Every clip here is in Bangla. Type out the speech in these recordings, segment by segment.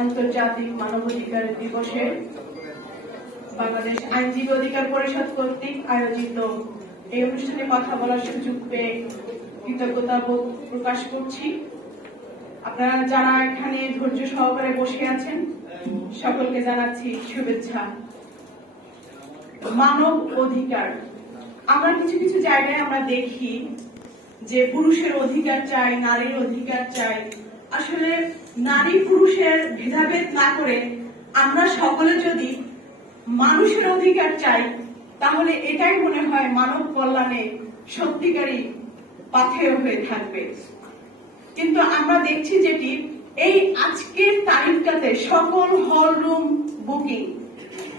আন্তর্জাতিক মানবাধিকার দিবসে বাংলাদেশ আইনজীবী অধিকার পরিষদ কর্তৃক আয়োজিত এই অনুষ্ঠানে কথা বলার সুযোগ পেয়ে কৃতজ্ঞতা বোধ প্রকাশ করছি। আপনারা যারা এখানে ধৈর্য সহকারে বসে আছেন, সকলকে জানাচ্ছি শুভেচ্ছা। মানব অধিকার। আমরা কিছু কিছু জায়গায় আমরা দেখি যে পুরুষের অধিকার চাই, নারীর অধিকার চাই আসলে নারী পুরুষের ভেদাভেদ না করে আমরা সকলে যদি মানুষের অধিকার চাই, তাহলে এটাই মনে হয় মানব কল্যাণে সত্যিকারী পাথেয় হয়ে থাকবে। কিন্তু আমরা দেখছি যেটি, এই আজকের তারিখটাতে সকল হল রুম বুকিং।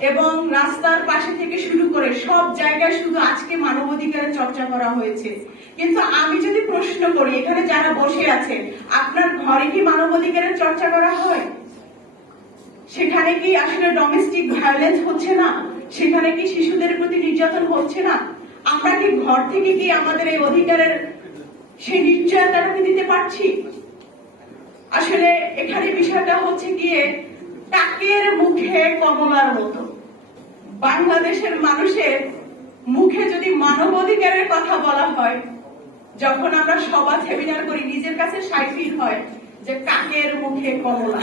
এবং রাস্তার পাশে থেকে শুরু করে সব জায়গায় শুধু আজকে মানবাধিকারের চর্চা করা হয়েছে। কিন্তু আমি যদি প্রশ্ন করি, এখানে যারা বসে আছে, আপনার ঘরে কি মানবাধিকারের চর্চা করা হয়? সেখানে কি আসলে ডোমেস্টিক ভায়োলেন্স হচ্ছে না? সেখানে কি শিশুদের প্রতি নির্যাতন হচ্ছে না? আমরা কি ঘর থেকে কি আমাদের এই অধিকারের সেই নিশ্চয়তাটাকে দিতে পারছি? আসলে এখানে বিষয়টা হচ্ছে গিয়ে, টাকের মুখে কমলার মতো। বাংলাদেশের মানুষের মুখে যদি মানবাধিকারের কথা বলা হয়, যখন আমরা সভা সেমিনার করি, নিজের কাছে সাইফিল হয় যে কাকের মুখে কমলা।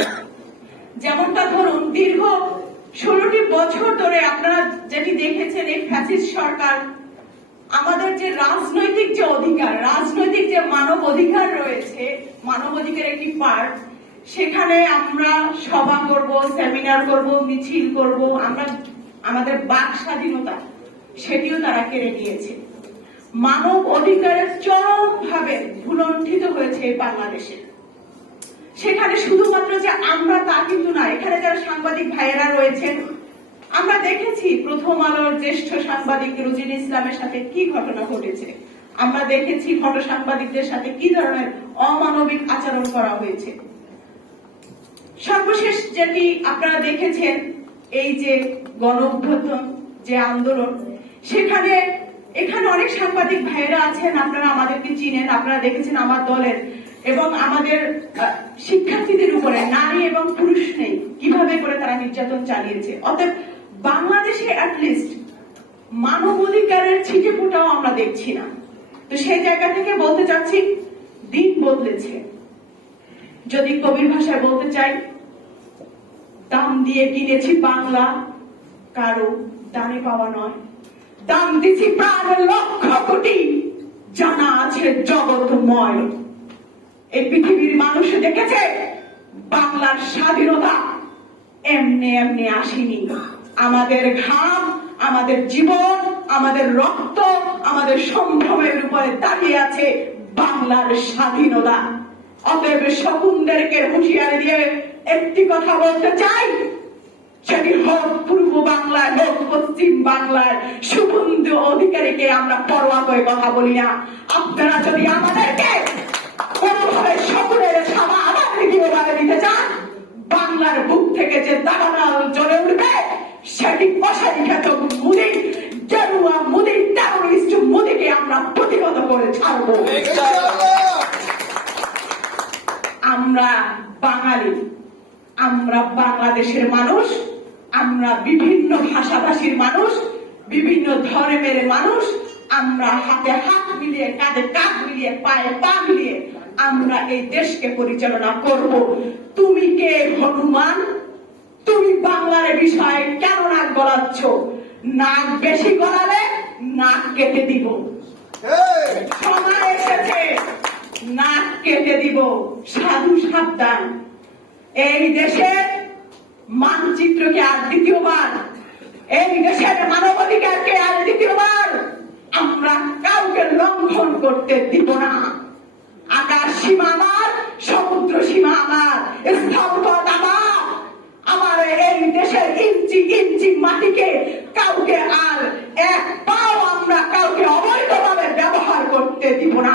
যেমনটা ধরুন, দীর্ঘ ষোলোটি বছর ধরে আপনারা যেটি দেখেছেন, এই ফ্যাসিস্ট সরকার, আমাদের যে রাজনৈতিক যে অধিকার, রাজনৈতিক যে মানব অধিকার রয়েছে, মানব অধিকার একটি পার্ট সেখানে আমরা সভা করব, সেমিনার করব, মিছিল করব, আমরা আমাদের বাক স্বাধীনতা, সেটিও তারা কেড়ে নিয়েছে। মানব অধিকারের চরম ভাবে ভুলণ্ঠিত হয়েছে এই বাংলাদেশে। সেখানে শুধুমাত্র যে আমরা তা কিন্তু না, এখানে যারা সাংবাদিক ভাইয়েরা রয়েছেন, আমরা দেখেছি প্রথম আলোর জ্যেষ্ঠ সাংবাদিক রুজিন ইসলামের সাথে কি ঘটনা ঘটেছে। আমরা দেখেছি ফটো সাংবাদিকদের সাথে কি ধরনের অমানবিক আচরণ করা হয়েছে। সর্বশেষ যেটি আপনারা দেখেছেন এই যে গণ অভ্যুত্থান যে আন্দোলন, সেখানে এখানে অনেক সাংবাদিক ভাইয়েরা আছেন, আপনারা আমাদেরকে চিনেন, আপনারা দেখেছেন আমার দলের, এবং আমাদের শিক্ষার্থীদের উপরে, নারী এবং পুরুষ নেই, কীভাবে করে তারা নির্যাতন চালিয়েছে। অতএব বাংলাদেশে অ্যাটলিস্ট মানব অধিকারের ছিটে ফোটাও আমরা দেখছি না। তো সেই জায়গা থেকে বলতে চাচ্ছি, দিন বদলেছে। যদি কবির ভাষায় বলতে চাই দাম দিয়ে কিনেছি বাংলা। কারও দানে পাওয়া নয়। দাম দিছি প্রাণ লক্ষ কোটি। জানা আছে জগৎময়। এই পৃথিবীর মানুষ দেখেছে বাংলার স্বাধীনতা। এমনি এমনি আসেনি। আমাদের ঘাম, আমাদের জীবন, আমাদের রক্ত, আমাদের সম্ভ্রমের উপরে দাঁড়িয়ে আছে বাংলার স্বাধীনতা। অতএব শকুনদেরকে হুঁশিয়ারি দিয়ে একটি কথা বলতে চাই। সেটি হোক পূর্ব বাংলায় হোক পশ্চিম বাংলার সুবন্ধু অধিকারীকে আমরা পরোয়া করে কথা বলি না। আপনারা যদি আমাদেরকে কোনোভাবে সকলের সামা আবার দিতে চান বাংলার বুক থেকে যে দাবানাল জ্বলে উঠবে সেটি কষাই খেত মুদি গেরুয়া মুদি টেরোরিস্ট মুদিকে আমরা প্রতিহত করে ছাড়বো। আমরা বাঙালি আমরা বাংলাদেশের মানুষ আমরা বিভিন্ন ভাষাভাষীর মানুষ বিভিন্ন ধর্মের মানুষ আমরা হাতে হাত মিলিয়ে কাঁধে কাঁধ মিলিয়ে পায়ে পা মিলিয়ে আমরা এই দেশকে পরিচালনা করব। তুমি কে হনুমান? তুমি বাংলার বিষয়ে কেন নাক গলাচ্ছ? নাক বেশি গলালে নাক কেটে দিব। সময় এসেছে নাক কেটে দিব। সাধু সাবধান। এই দেশের মানচিত্রকে আর দ্বিতীয়বার, এই দেশের মানবাধিকারকে আর দ্বিতীয়বার আমরা কাউকে লঙ্ঘন করতে দিব না। আকাশ সীমা আমার, সমুদ্র সীমা আমার, স্থলপথ আমার। আমার এই দেশের ইঞ্চি ইঞ্চি মাটিকে কাউকে আর এক পাও আমরা কাউকে অবৈধভাবে ব্যবহার করতে দিব না।